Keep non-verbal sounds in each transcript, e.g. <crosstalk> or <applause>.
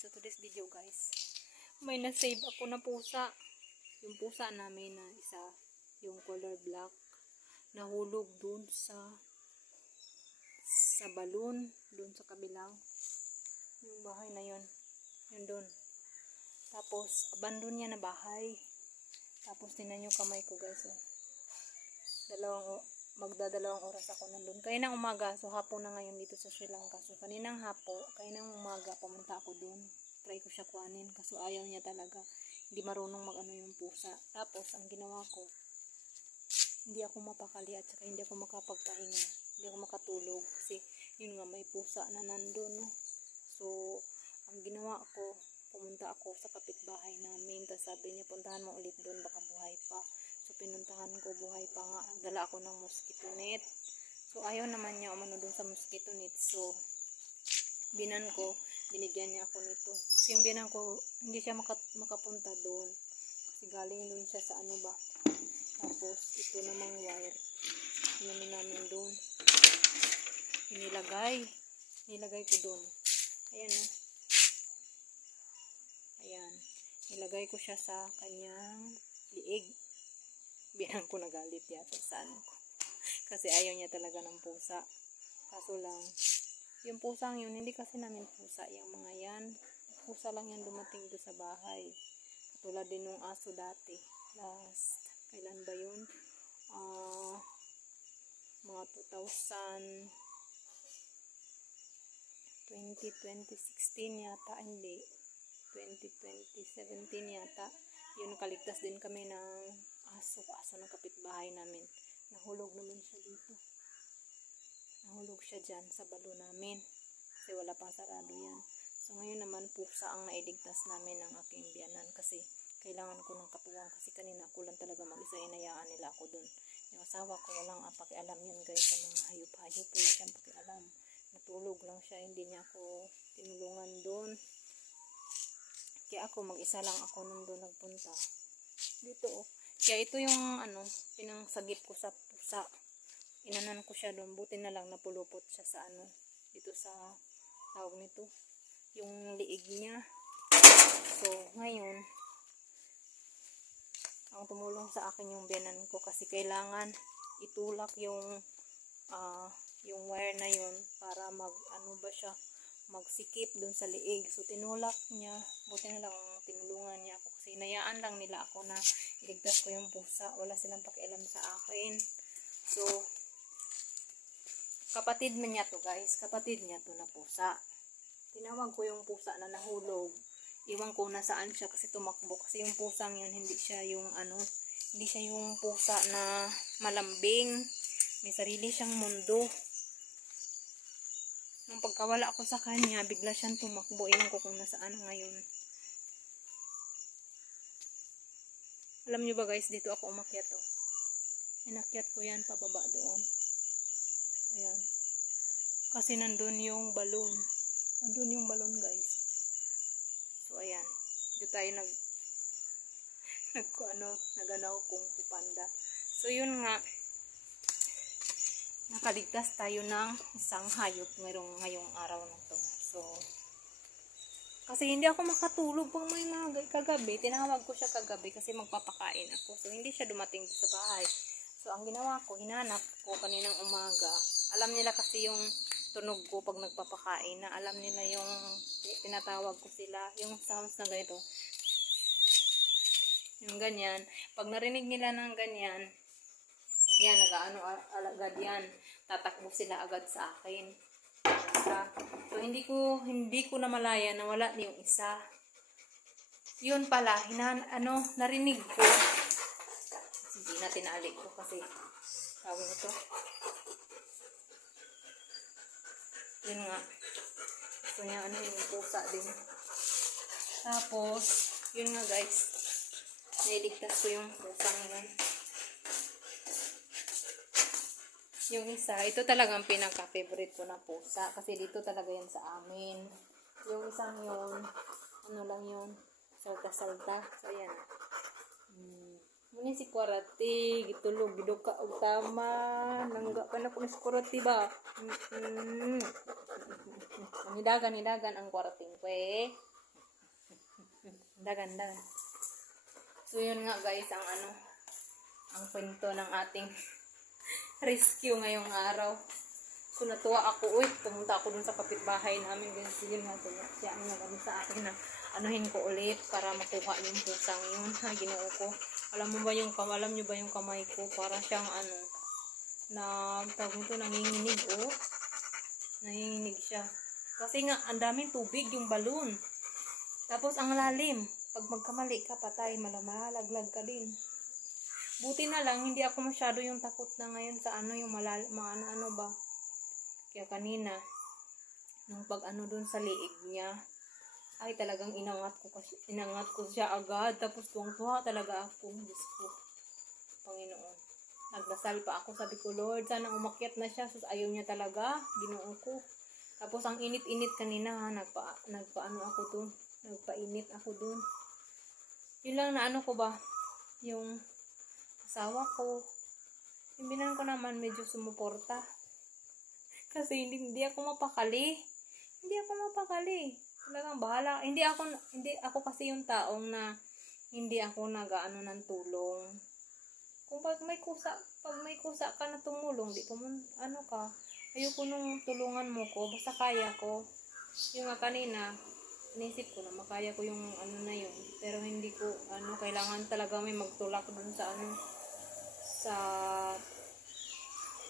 So today's video guys, may na-save ako na pusa. Yung pusa namin na isa, yung color black, nahulog dun sa sa balon, dun sa kabilang. Yung bahay na yun. Yun dun. Tapos, abandon niya na bahay. Tapos, tinan yung kamay ko guys. Oh. Dalawang, o- magdadalawang oras ako nandun. Kaya nang umaga, so hapon na ngayon dito sa Sri Lanka. So, kaninang hapo, kaya nang umaga, pumunta ako dun. Try ko siya kuanin, kaso ayaw niya talaga. Hindi marunong mag-ano yung pusa. Tapos, ang ginawa ko, hindi ako mapakali at saka hindi ako makapagpahinga. Hindi ako makatulog kasi yun nga may pusa na nandun. No? So, ang ginawa ko, pumunta ako sa kapitbahay namin. Tapos sabi niya, puntahan mo ulit doon, baka buhay pa. Pinuntahan ko, buhay pa nga. Dala ako ng mosquito net. So, ayaw naman niya umano doon sa mosquito net. So, binan ko, binigyan niya ako nito. Kasi yung binan ko, hindi siya maka, makapunta doon. Kasi galing doon siya sa ano ba. Tapos, ito namang wire. Inano namin doon. Inilagay. Nilagay ko doon. Ayan o. Ayan. Nilagay ko siya sa kanyang liig. Bilang ko nagalit yata sa ano ko. Kasi ayaw niya talaga ng pusa. Kaso lang, yung pusang yun, hindi kasi namin pusa yung mga yan. Pusa lang yan dumating doon sa bahay. Tulad din nung aso dati. Last, kailan ba yun? Ah, mga 2000 20, 2016 yata, hindi. 2020, 17 yata. Yun, nakaligtas din kami ng aso, aso ng kapitbahay namin. Nahulog naman siya dito. Nahulog siya dyan sa balo namin. Kasi wala pang sarado yan. So ngayon naman pusa ang nailigtas namin ng aking biyanan kasi kailangan ko ng katuwang kasi kanina ako lang talaga mag-isa inayaan nila ako dun. Yung asawa ko walang ah, pakialam yan guys sa mga hayop-hayop wala siyang pakialam. Natulog lang siya hindi niya ako tinulungan dun. Kaya ako mag-isa lang ako nandun nagpunta. Dito oh. Kaya ito yung ano, pinangsagip ko sa pusa. Inanan ko siya doon. Buti na lang napulupot siya sa ano, dito sa tawag nito. Yung liig niya. So, ngayon, ang tumulong sa akin yung biyanan ko kasi kailangan itulak yung ah yung wire na yun para mag ano ba siya magsikip dun sa liig. So, tinulak niya. Buti na lang tinulungan niya ako kasi inayaan lang nila ako na iligtas ko yung pusa. Wala silang pakialam sa akin. So, kapatid man niya to guys. Kapatid niya to na pusa. Tinawag ko yung pusa na nahulog. Iwan ko na saan siya kasi tumakbo. Kasi yung pusang yun, hindi siya yung ano, hindi siya yung pusa na malambing. May sarili siyang mundo. Nung pagkawala ko sa kanya, bigla siyang tumakbo. Iwan ko kung nasaan ngayon. Alam nyo ba guys, dito ako umakyat oh. Inakyat ko yan pababa doon. Ayan. Kasi nandun yung balon. Nandun yung balon guys. So ayan. Dito tayo nag <laughs> nag ano, naganaw kung panda. So yun nga. Nakaligtas tayo ng isang hayop ngayong ngayong araw na to. So kasi hindi ako makatulog pang may mga kagabi. Tinawag ko siya kagabi kasi magpapakain ako. So hindi siya dumating sa bahay. So ang ginawa ko, hinanap ko kaninang umaga. Alam nila kasi yung tunog ko pag nagpapakain na alam nila yung tinatawag ko sila, yung sounds na ganito. Yung ganyan. Pag narinig nila ng ganyan, yan, nag-ano agad yan. Tatakbo sila agad sa akin. Isa. So, hindi ko, hindi ko namalaya na wala yung isa. Yun pala, hinan, ano, narinig ko. Hindi na tinali ko kasi tawag ito. Yun nga. Gusto niya ano yung pusa din. Tapos, yun nga guys. Nailigtas ko yung pusang yun. Yung isa, ito talagang pinaka-favorite ko na pusa. Kasi dito talaga yan sa amin. Yung isang yun, ano lang yun, salta-salta. So, ayan. Hmm. Muna si Kwarati, gitulog, giduka og tama. Nangga pa na ko si Kwarati ba? Mm. Nidagan, nidagan ang Kwarating kwe. Ganda, ganda. So, yun nga guys, ang ano, ang kwento ng ating rescue ngayong araw. So, natuwa ako, uy, pumunta ako dun sa kapitbahay namin. Guys, yun nga, siya, ang nag sa akin na anuhin ko ulit para makuha yung pusang yun. Ha, ginoo ko. Alam mo ba yung, alam nyo ba yung kamay ko? Para siyang ano, na, tawag nito, nanginginig, oh. Nanginginig siya. Kasi nga, ang daming tubig yung balon. Tapos, ang lalim. Pag magkamali ka, patay, malamalaglag ka din. Buti na lang, hindi ako masyado yung takot na ngayon sa ano, yung malal, mga ano-ano ba. Kaya kanina, nung pag ano dun sa liig niya, ay talagang inangat ko kasi, inangat ko siya agad. Tapos tuwang-tuwa talaga ako. Diyos ko, Panginoon. Nagdasal pa ako, sabi ko, Lord, sana umakyat na siya. Sus, ayaw niya talaga, ginoo ko. Tapos ang init-init kanina, ha, nagpa, nagpaano ako dun. Nagpainit ako dun. Yun lang na ano ko ba, yung asawa ko. Yung ko naman medyo sumuporta. <laughs> Kasi hindi, hindi ako mapakali. Hindi ako mapakali. Talagang bahala. Hindi ako, hindi ako kasi yung taong na hindi ako nag-ano ng tulong. Kung pag may kusa, pag may kusa ka na tumulong, di mo, ano ka, ayoko nung tulungan mo ko, basta kaya ko. Yung nga kanina, inisip ko na makaya ko yung ano na yun. Pero hindi ko, ano, kailangan talaga may magtulak dun sa ano, sa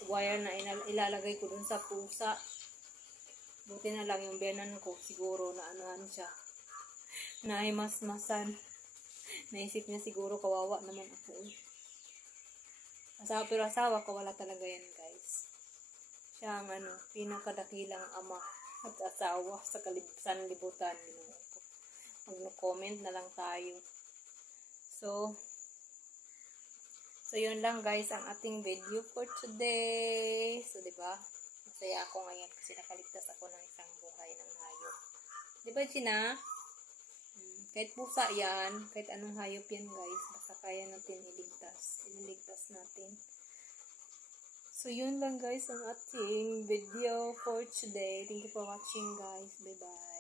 wire na ilalagay ko dun sa pusa. Buti na lang yung biyanan ko, siguro na anuhan siya. <laughs> Naimasmasan. <laughs> Naisip niya siguro kawawa naman ako. Asawa, pero asawa ko wala talaga yan guys. Siya ang ano, pinakadakilang ama at asawa sa kalib- sanlibutan. Ginoo ko. Mag-comment na lang tayo. So, So, yun lang guys ang ating video for today. So, di ba? Masaya ako ngayon kasi nakaligtas ako ng isang buhay ng hayop. Di ba, Gina? Hmm, kahit pusa yan, kahit anong hayop yan guys, basta kaya natin iligtas. Ililigtas natin. So, yun lang guys ang ating video for today. Thank you for watching guys. Bye-bye.